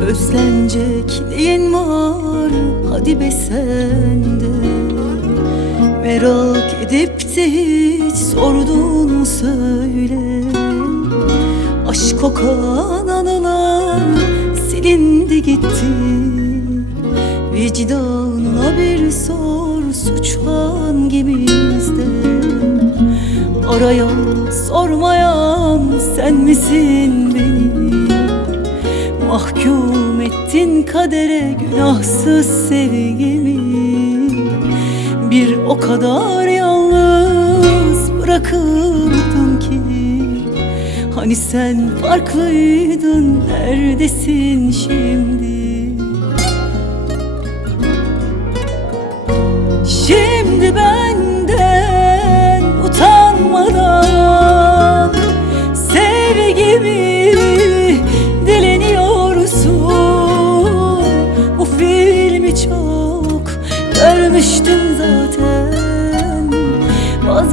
Özlenecek neyin var hadi be sen de Merak edip de hiç sorduğunu söyle. Aşk kokan anılar silindi gitti. Vicdanına bir sor suç hangimizde? Arayan sormayan sen misin beni? Mahkum ettin kadere günahsız sevgimi Bir o kadar yalnız bırakıldım ki. Hani sen farklıydın neredesin şimdi? Şimdi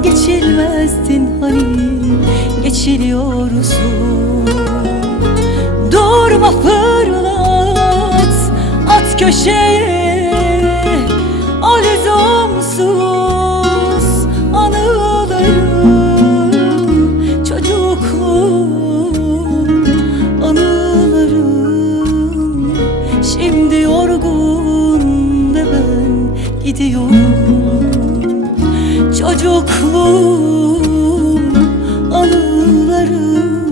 Vazgeçilmezdin hani geçiliyorsun. Durma fırlat at köşeye Çocukluğum anılarım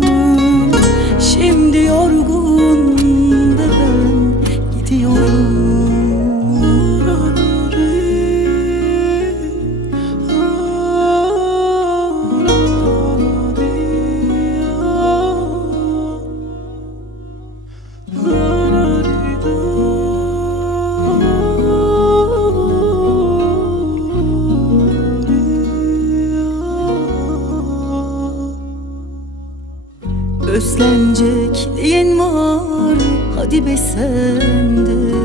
Neyin var hadi be sen de.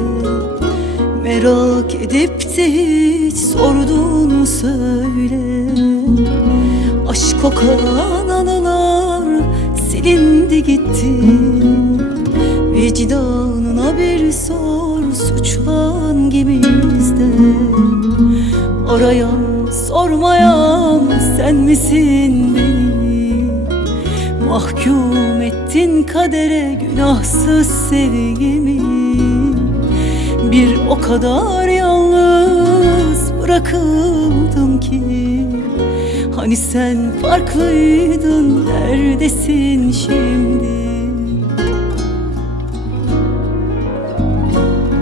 Merak edip de hiç sorduğunu söyle. Aşk kokan anılar silindi gitti. Vicdanına bir sor suç hangimizde? Arayan sormayan sen misin beni Mahkum ettin kadere günahsız sevgimi. Bir o kadar yalnız bırakıldım ki. Hani sen farklıydın neredesin şimdi?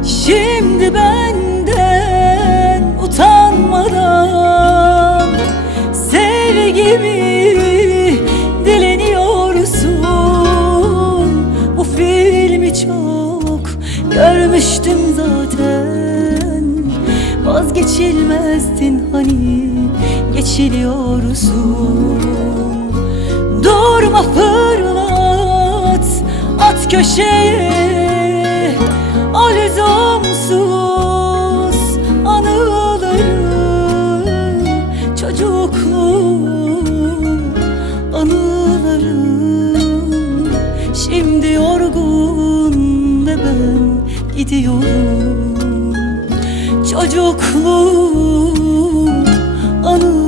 Şimdi benden utanmadan sevgimi görmüştüm zaten. Vazgeçilmezdin hani geçiliyorsun. Durma fırlat at köşeye. O lüzumsuz anılarım Çocukluğum anılarım gidiyorum. Çocukluğum anılarım